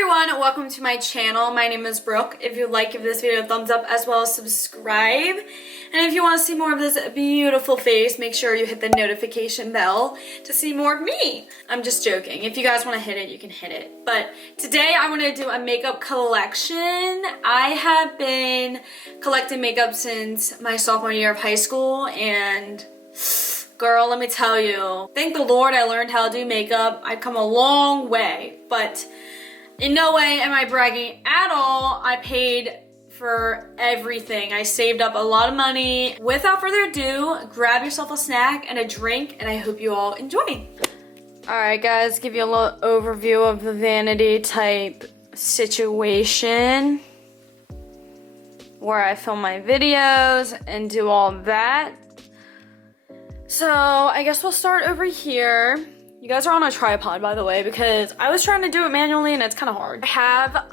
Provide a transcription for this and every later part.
everyone, welcome to my channel. My name is Brooke. If you like, give this video a thumbs up as well as subscribe. And if you want to see more of this beautiful face, make sure you hit the notification bell to see more of me. I'm just joking. If you guys want to hit it, you can hit it. But today I want to do a makeup collection. I have been collecting makeup since my sophomore year of high school, and girl, let me tell you, thank the Lord I learned how to do makeup. I've come a long way, but in no way am I bragging at all. I paid for everything. I saved up a lot of money. Without further ado, grab yourself a snack and a drink, and I hope you all enjoy. Alright guys, give you a little overview of the vanity type situation where I film my videos and do all that. So I guess we'll start over here. You guys are on a tripod, by the way, because I was trying to do it manually and it's kind of hard. I have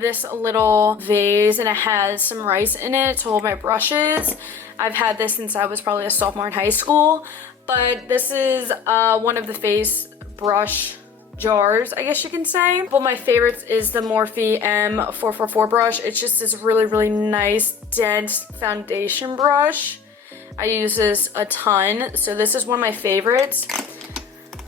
this little vase and it has some rice in it to hold my brushes. I've had this since I was probably a sophomore in high school, but this is one of the face brush jars, I guess you can say. One of my favorites is the Morphe M444 brush. It's just this really nice, dense foundation brush. I use this a ton, so this is one of my favorites,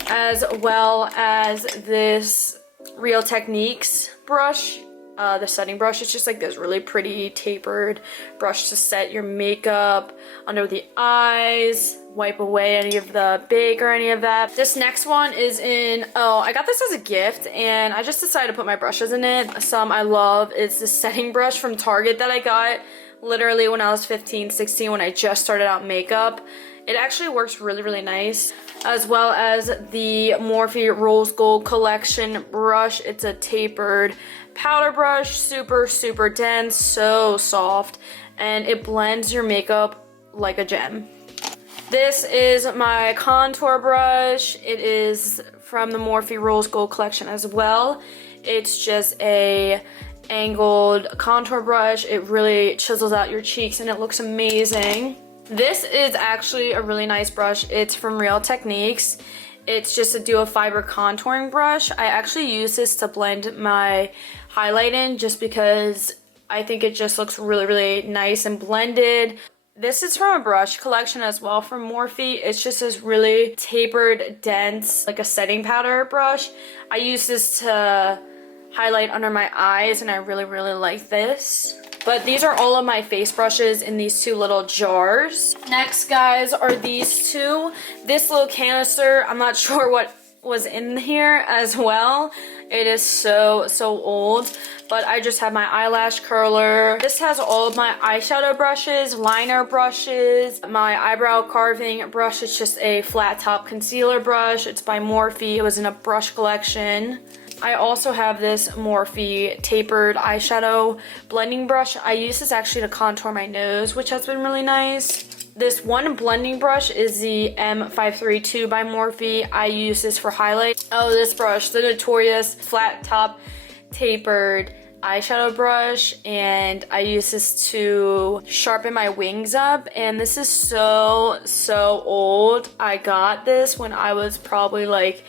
as well as this Real Techniques brush, the setting brush. It's just like this really pretty tapered brush to set your makeup under the eyes, wipe away any of the bake or any of that. This next one is I got this as a gift and I just decided to put my brushes in it. Some I love is the setting brush from Target that I got literally when I was 15, 16, when I just started out makeup. It actually works really nice. As well as the Morphe Rose Gold Collection brush. It's a tapered powder brush, super dense, so soft, and it blends your makeup like a gem. This is my contour brush. It is from the Morphe Rose Gold Collection as well. It's just a angled contour brush. It really chisels out your cheeks and it looks amazing. This is actually a really nice brush. It's from Real Techniques. It's just a duo fiber contouring brush. I actually use this to blend my highlight in just because I think it just looks really nice and blended. This is from a brush collection as well from Morphe. It's just this really tapered, dense, like a setting powder brush. I use this to highlight under my eyes and I really like this. But these are all of my face brushes in these two little jars. Next, guys, are these two. This little canister, I'm not sure what was in here as well. It is so old, but I just have my eyelash curler. This has all of my eyeshadow brushes, liner brushes, my eyebrow carving brush. It's just a flat top concealer brush. It's by Morphe. It was in a brush collection. I also have this Morphe tapered eyeshadow blending brush. I use this actually to contour my nose, which has been really nice. This one blending brush is the M532 by Morphe. I use this for highlight. Oh, this brush, the notorious flat top tapered eyeshadow brush, and I use this to sharpen my wings up, and this is so old. I got this when I was probably like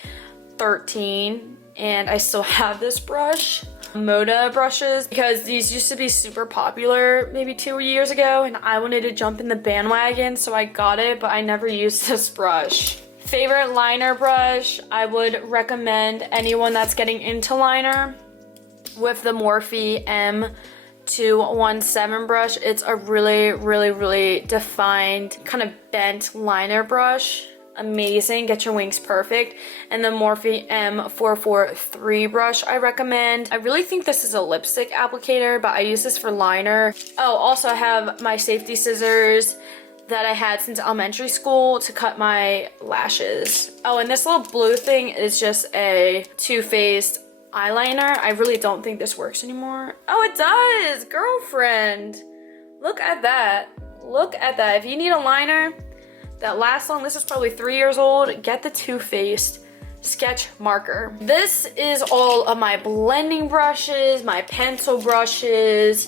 13. And I still have this brush. Moda brushes, because these used to be super popular maybe 2 years ago and I wanted to jump in the bandwagon, so I got it, but I never used this brush. Favorite liner brush, I would recommend anyone that's getting into liner with the Morphe M217 brush. It's a really defined, kind of bent liner brush. Amazing, get your wings perfect. And the Morphe M443 brush I recommend. I really think this is a lipstick applicator, but I use this for liner. Oh, also I have my safety scissors that I had since elementary school to cut my lashes. Oh, and this little blue thing is just a Too Faced eyeliner. I really don't think this works anymore. Oh, it does, girlfriend. Look at that. Look at that. If you need a liner that lasts long, this is probably 3 years old, get the Too Faced sketch marker. This is all of my blending brushes, my pencil brushes,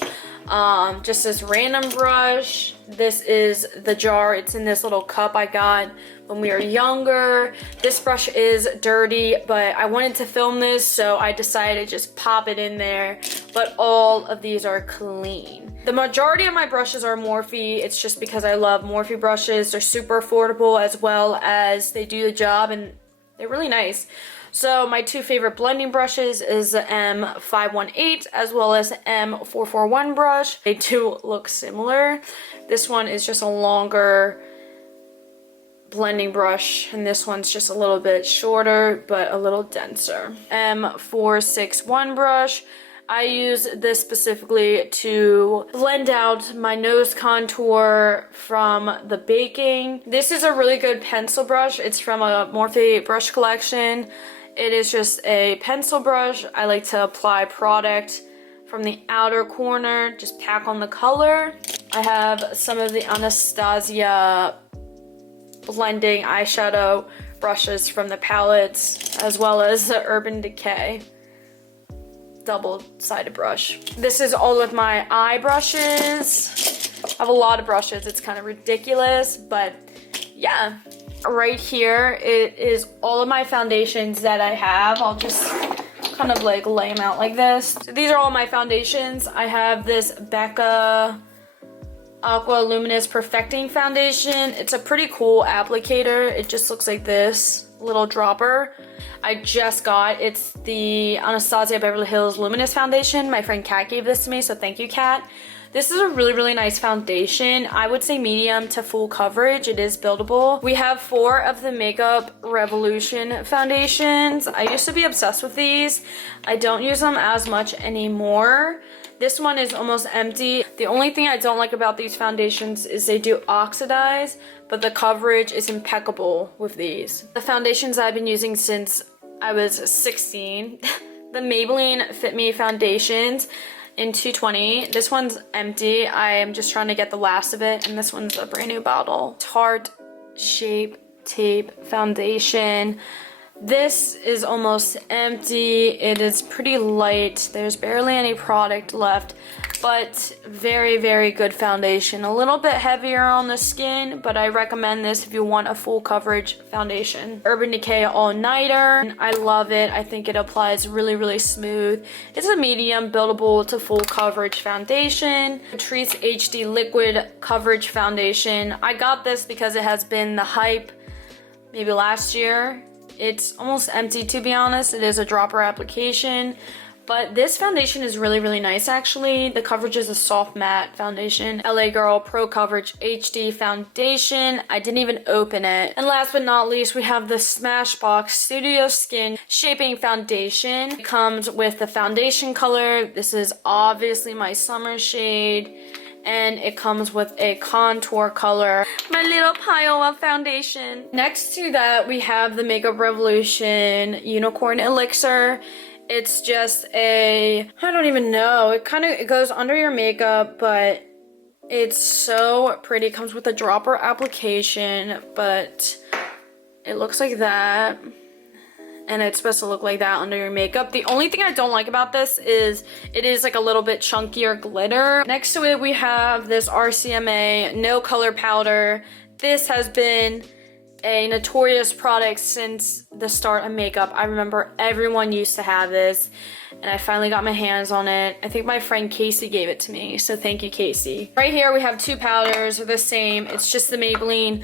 Just this random brush. This is the jar. It's in this little cup I got when we were younger. This brush is dirty, but I wanted to film this, so I decided to just pop it in there. But all of these are clean. The majority of my brushes are Morphe. It's just because I love Morphe brushes. They're super affordable, as well as they do the job, and they're really nice. So my two favorite blending brushes is the M518 as well as the M441 brush. They do look similar. This one is just a longer blending brush, and this one's just a little bit shorter but a little denser. M461 brush. I use this specifically to blend out my nose contour from the baking. This is a really good pencil brush. It's from a Morphe brush collection. It is just a pencil brush. I like to apply product from the outer corner, just pack on the color. I have some of the Anastasia blending eyeshadow brushes from the palettes, as well as the Urban Decay double-sided brush. This is all of my eye brushes. I have a lot of brushes. It's kind of ridiculous, but yeah. Right here, it is all of my foundations that I have. I'll just kind of like lay them out like this. So these are all my foundations. I have this Becca Aqua Luminous Perfecting Foundation. It's a pretty cool applicator. It just looks like this little dropper. I just got, it's the Anastasia Beverly Hills Luminous Foundation. My friend Kat gave this to me, so thank you, Kat. This is a really, really nice foundation. I would say medium to full coverage. It is buildable. We have 4 of the Makeup Revolution foundations. I used to be obsessed with these. I don't use them as much anymore. This one is almost empty. The only thing I don't like about these foundations is they do oxidize, but the coverage is impeccable with these. The foundations I've been using since I was 16. The Maybelline Fit Me foundations in 220. This one's empty. I am just trying to get the last of it, and this one's a brand new bottle. Tarte Shape Tape foundation. This is almost empty. It is pretty light. There's barely any product left, but very, very good foundation. A little bit heavier on the skin, but I recommend this if you want a full coverage foundation. Urban Decay All Nighter. I love it. I think it applies really, really smooth. It's a medium buildable to full coverage foundation. Patrice HD Liquid Coverage Foundation. I got this because it has been the hype maybe last year. It's almost empty, to be honest. It is a dropper application, but this foundation is really, really nice actually. The coverage is a soft matte foundation. LA Girl Pro Coverage HD foundation. I didn't even open it. And last but not least, we have the Smashbox Studio Skin Shaping Foundation. It comes with the foundation color. This is obviously my summer shade. And it comes with a contour color. My little pile of foundation. Next to that, we have the Makeup Revolution Unicorn Elixir. It's just a, I don't even know. It goes under your makeup, but it's so pretty. It comes with a dropper application, but it looks like that. And it's supposed to look like that under your makeup. The only thing I don't like about this is it is like a little bit chunkier glitter. Next to it, we have this RCMA No Color Powder. This has been a notorious product since the start of makeup. I remember everyone used to have this, and I finally got my hands on it. I think my friend Casey gave it to me, so thank you, Casey. Right here, we have 2 powders. They're the same. It's just the Maybelline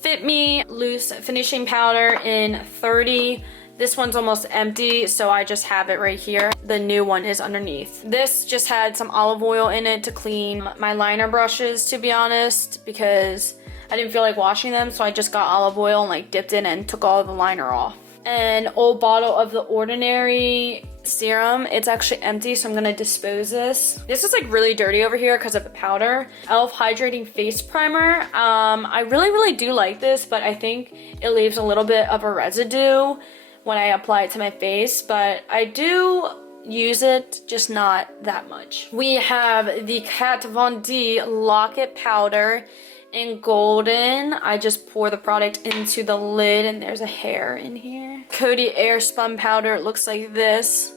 Fit Me Loose Finishing Powder in 30. This one's almost empty, so I just have it right here. The new one is underneath. This just had some olive oil in it to clean my liner brushes, to be honest, because I didn't feel like washing them, so I just got olive oil and like dipped in and took all the liner off. An old bottle of the Ordinary serum. It's actually empty, so I'm gonna dispose this. This is like really dirty over here because of the powder. e.l.f. Hydrating Face Primer. I really do like this, but I think it leaves a little bit of a residue when I apply it to my face, but I do use it, just not that much. We have the Kat Von D Lock-It Powder in golden. I just pour the product into the lid, and there's a hair in here. Coty Air Spun Powder. It looks like this.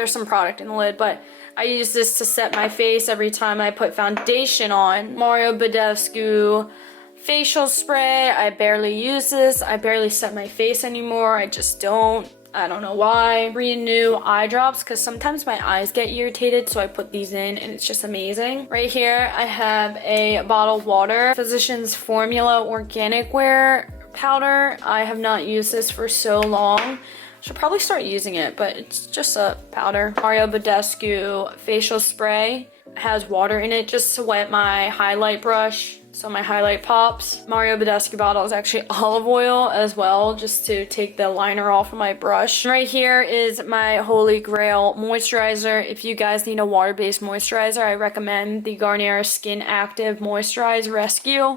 there's some product in the lid, but I use this to set my face every time I put foundation on. Bielski facial spray. I barely use this. I barely set my face anymore. I just don't. I don't know why. Renew eye drops, because sometimes my eyes get irritated, so I put these in and it's just amazing. Right here I have a bottle of water. Physicians Formula Organic Wear Powder. I have not used this for so long. Should probably start using it, but it's just a powder. Bielski facial spray. It has water in it just to wet my highlight brush so my highlight pops. Bielski bottle is actually olive oil as well, just to take the liner off of my brush. Right here is my holy grail moisturizer. If you guys need a water-based moisturizer, I recommend the Garnier Skin Active Moisturize Rescue.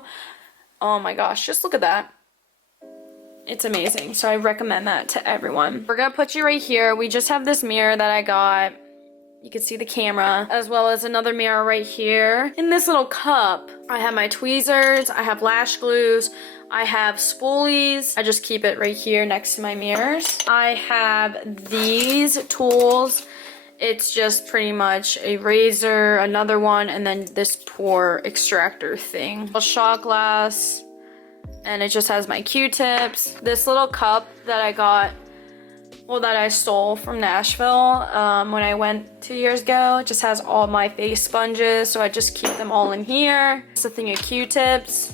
Oh my gosh, just look at that. It's amazing, so I recommend that to everyone. We're gonna put you right here. We just have this mirror that I got. You can see the camera, as well as another mirror right here. In this little cup, I have my tweezers, I have lash glues, I have spoolies. I just keep it right here next to my mirrors. I have these tools. It's just pretty much a razor, another one, and then this pore extractor thing. A shot glass. And it just has my Q-tips. This little cup that I got, well, that I stole from Nashville when I went 2 years ago. It just has all my face sponges, so I just keep them all in here. It's a thing of Q-tips.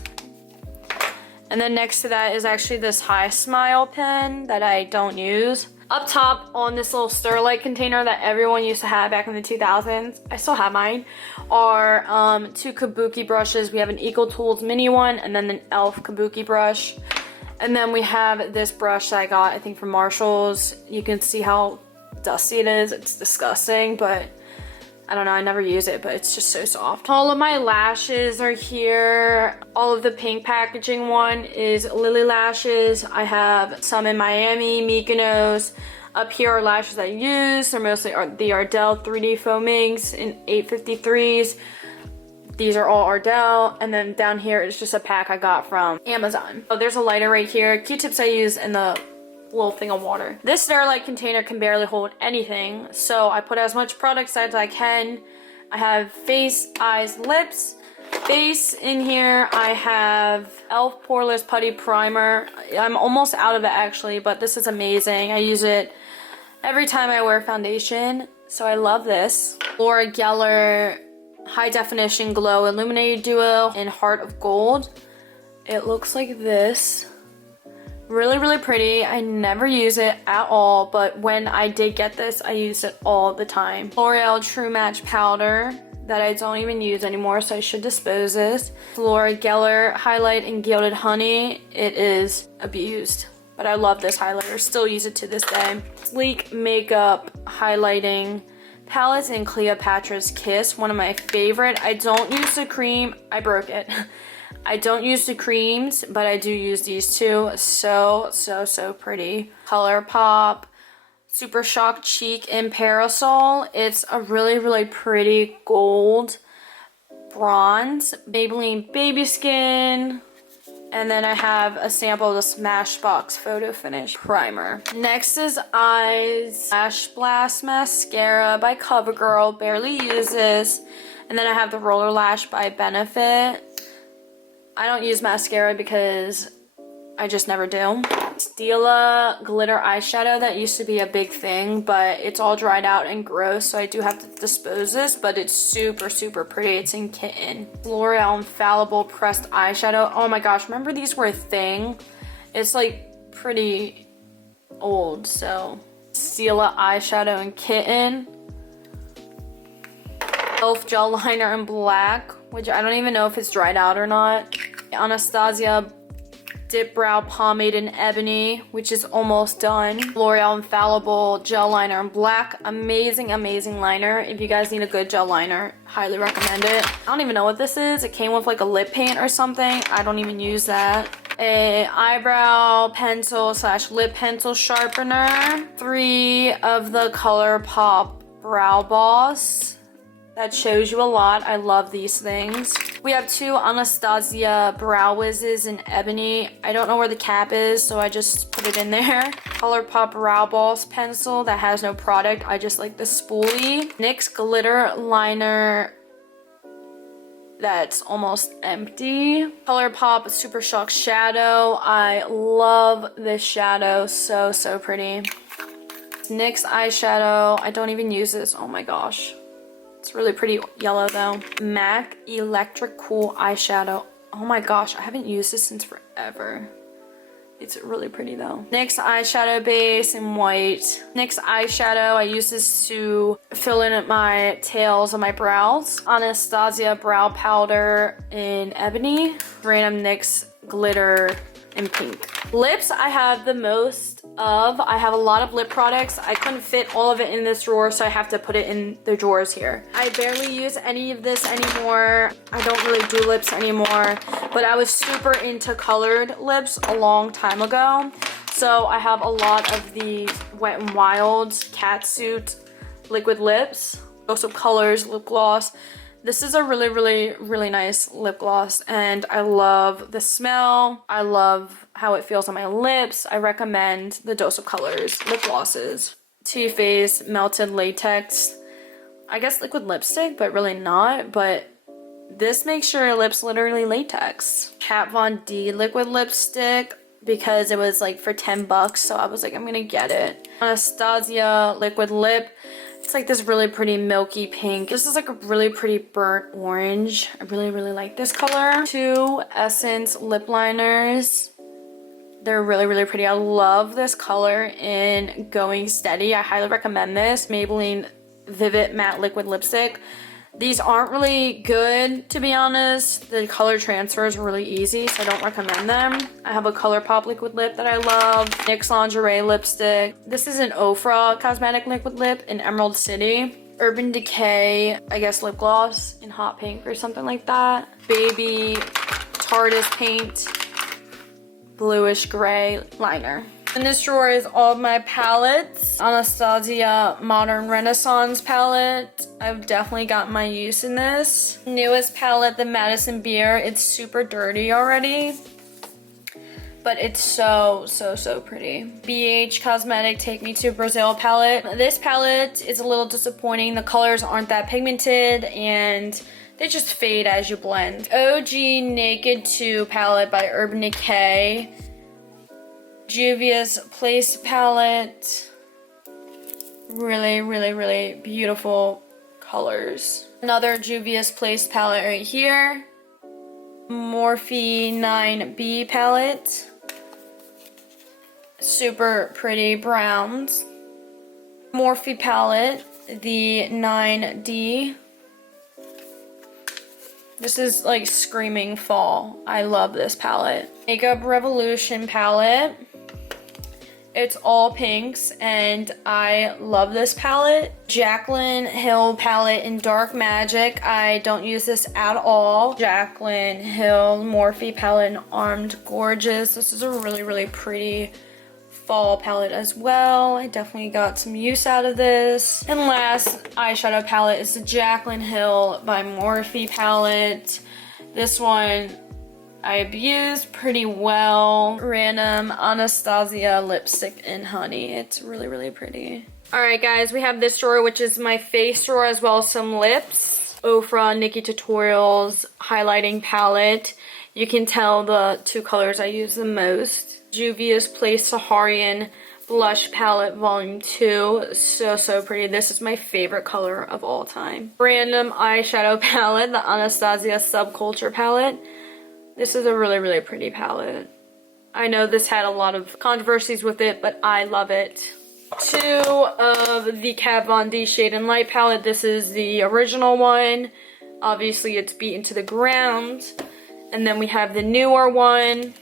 And then next to that is actually this High Smile pen that I don't use. Up top on this little Sterlite container that everyone used to have back in the 2000s, I still have mine, are 2 kabuki brushes. We have an Eco Tools mini one and then an e.l.f. kabuki brush. And then we have this brush that I got, I think, from Marshall's. You can see how dusty it is. It's disgusting, but I don't know, I never use it, but it's just so soft. All of my lashes are here. All of the pink packaging one is Lily Lashes. I have some in Miami, Mykonos. Up here are lashes I use. They're mostly the Ardell 3D Foamings in 853s. These are all Ardell. And then down here is just a pack I got from Amazon. Oh, there's a lighter right here. Q-tips I use in the little thing of water. This Sterlite container can barely hold anything, so I put as much product as I can. I have face, eyes, lips, base in here. I have e.l.f. Poreless Putty Primer. I'm almost out of it actually, but this is amazing. I use it every time I wear foundation, so I love this. Laura Geller High Definition Glow Illuminated Duo in Heart of Gold. It looks like this. Really, really pretty. I never use it at all, but when I did get this, I used it all the time. L'Oreal True Match Powder that I don't even use anymore, so I should dispose this. Laura Geller Highlight in Gilded Honey. It is abused, but I love this highlighter. Still use it to this day. Sleek Makeup Highlighting Palettes in Cleopatra's Kiss. One of my favorite. I don't use the cream. I broke it. I don't use the creams, but I do use these two. So pretty. ColourPop Super Shock Cheek in Parasol. It's a really, really pretty gold bronze. Maybelline Baby Skin. And then I have a sample of the Smashbox Photo Finish Primer. Next is Eyes Lash Blast Mascara by CoverGirl. Barely use this. And then I have the Roller Lash by Benefit. I don't use mascara because I just never do. Stila glitter eyeshadow, that used to be a big thing, but it's all dried out and gross, so I do have to dispose this, but it's super, super pretty. It's in Kitten. L'Oreal Infallible Pressed Eyeshadow. Oh my gosh, remember these were a thing? It's like pretty old, so. Stila eyeshadow in Kitten. e.l.f. gel liner in black, which I don't even know if it's dried out or not. Anastasia Dip Brow Pomade in Ebony, which is almost done. L'Oreal Infallible Gel Liner in black. Amazing, amazing liner. If you guys need a good gel liner, highly recommend it. I don't even know what this is. It came with like a lip paint or something. I don't even use that. A eyebrow pencil / lip pencil sharpener. 3 of the ColourPop Brow Boss That shows you a lot. I love these things. We have 2 Anastasia Brow Wizzes in Ebony. I don't know where the cap is, so I just put it in there. ColourPop Brow Boss pencil that has no product. I just like the spoolie. NYX glitter liner that's almost empty. ColourPop Super Shock Shadow. I love this shadow. So pretty. NYX eyeshadow. I don't even use this. Oh my gosh. It's really pretty yellow though. MAC Electric Cool eyeshadow. Oh my gosh, I haven't used this since forever. It's really pretty though. NYX eyeshadow base in white. NYX eyeshadow. I use this to fill in my tails of my brows. Anastasia brow powder in Ebony. Random NYX glitter in pink. Lips I have the most of. I have a lot of lip products. I couldn't fit all of it in this drawer, so I have to put it in the drawers here. I barely use any of this anymore. I don't really do lips anymore, but I was super into colored lips a long time ago. So I have a lot of these Wet n Wild Catsuit liquid lips. Also Colors lip gloss. This is a really nice lip gloss, and I love the smell. I love how it feels on my lips. I recommend the Dose of Colors lip glosses. Too Faced Melted Latex. I guess liquid lipstick, but really not. But this makes your lips literally latex. Kat Von D liquid lipstick, because it was like for 10 bucks, so I was like, I'm gonna get it. Anastasia liquid lip. It's like this really pretty milky pink. This is like a really pretty burnt orange. I really like this color. 2 Essence lip liners. They're really pretty. I love this color in Going Steady. I highly recommend this. Maybelline Vivid Matte Liquid Lipstick. These aren't really good, to be honest. The color transfer is really easy, so I don't recommend them. I have a ColourPop liquid lip that I love. NYX Lingerie lipstick. This is an Ofra cosmetic liquid lip in Emerald City. Urban Decay, I guess lip gloss in hot pink or something like that. Baby Tardis Paint bluish gray liner. In this drawer is all of my palettes. Anastasia Modern Renaissance palette. I've definitely got my use in this. Newest palette, the Madison Beer. It's super dirty already, but it's so pretty. BH Cosmetic Take Me to Brazil palette. This palette is a little disappointing. The colors aren't that pigmented and they just fade as you blend. OG Naked 2 palette by Urban Decay. Juvia's Place palette. Really beautiful colors. Another Juvia's Place palette right here. Morphe 9B palette. Super pretty browns. Morphe palette, the 9D. This is like screaming fall. I love this palette. Makeup Revolution palette. It's all pinks and I love this palette. Jaclyn Hill palette in Dark Magic. I don't use this at all. Jaclyn Hill Morphe palette in Armed Gorgeous. This is a really pretty fall palette as well. I definitely got some use out of this. And last eyeshadow palette is the Jaclyn Hill by Morphe palette. This one I've used pretty well. Random Anastasia lipstick in Honey. It's really pretty. Alright guys, we have this drawer, which is my face drawer, as well as some lips. Ofra Nikki Tutorials highlighting palette. You can tell the 2 colors I use the most. Juvia's Place Saharian blush palette volume 2. So pretty. This is my favorite color of all time. Random eyeshadow palette, the Anastasia Subculture palette. This is a really pretty palette. I know this had a lot of controversies with it, but I love it. 2 of the Kat Von D Shade and Light palette. This is the original one. Obviously it's beaten to the ground. And then we have the newer one,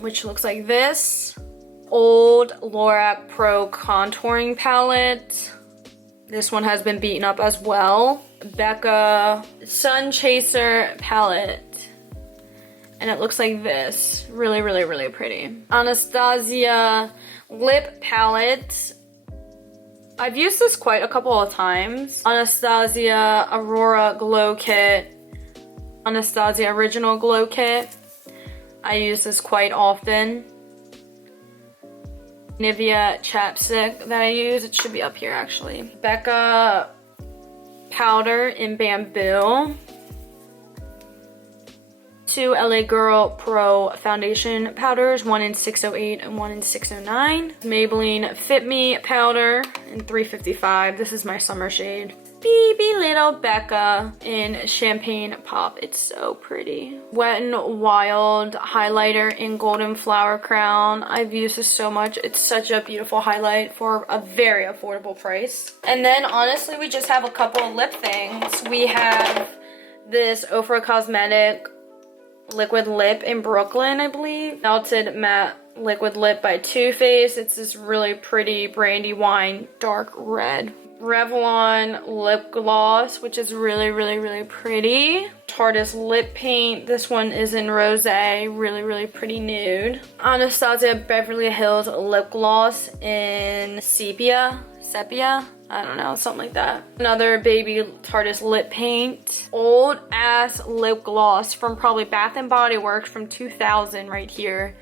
which looks like this. Old Lorac Pro Contouring palette. This one has been beaten up as well. Becca Sun Chaser palette. And it looks like this. Really pretty. Anastasia lip palette. I've used this quite a couple of times. Anastasia Aurora Glow Kit. Anastasia Original Glow Kit. I use this quite often. Nivea chapstick that I use. It should be up here actually. Becca powder in bamboo. 2 LA Girl Pro foundation powders, one in 608 and one in 609. Maybelline Fit Me powder in 355. This is my summer shade. Baby Little Becca in Champagne Pop. It's so pretty. Wet n Wild highlighter in Golden Flower Crown. I've used this so much. It's such a beautiful highlight for a very affordable price. And then honestly, we just have a couple of lip things. We have this Ofra Cosmetic liquid lip in Brooklyn, I believe. Melted Matte Liquid Lip by Too Faced. It's this really pretty brandy wine dark red. Revlon lip gloss, which is really pretty. Tarte Lip Paint. This one is in rose, really pretty nude. Anastasia Beverly Hills lip gloss in sepia, I don't know, something like that. Another baby Tarte lip paint. Old ass lip gloss from probably Bath and Body Works from 2000 right here.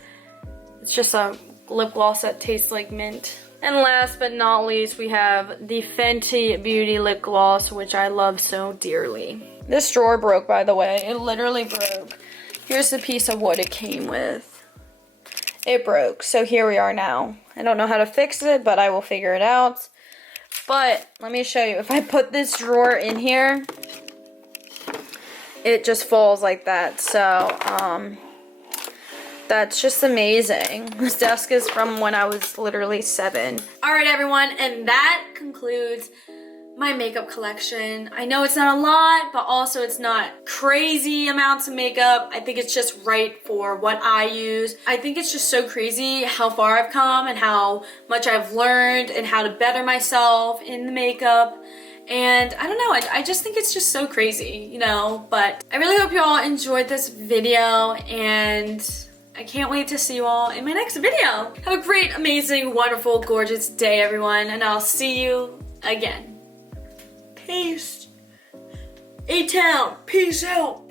It's just a lip gloss that tastes like mint. And last but not least, we have the Fenty Beauty lip gloss, which I love so dearly. This drawer broke, by the way. It literally broke. Here's the piece of wood it came with. It broke, so here we are now. I don't know how to fix it, but I will figure it out. But let me show you. If I put this drawer in here, it just falls like that. So, that's just amazing. This desk is from when I was literally 7. Alright everyone, and that concludes my makeup collection. I know it's not a lot, but also it's not crazy amounts of makeup. I think it's just right for what I use. I think it's just so crazy how far I've come and how much I've learned and how to better myself in the makeup. And I don't know, I just think it's just so crazy, you know? But I really hope you all enjoyed this video, and I can't wait to see you all in my next video. Have a great, amazing, wonderful, gorgeous day, everyone, and I'll see you again. Peace. A-Town, peace out.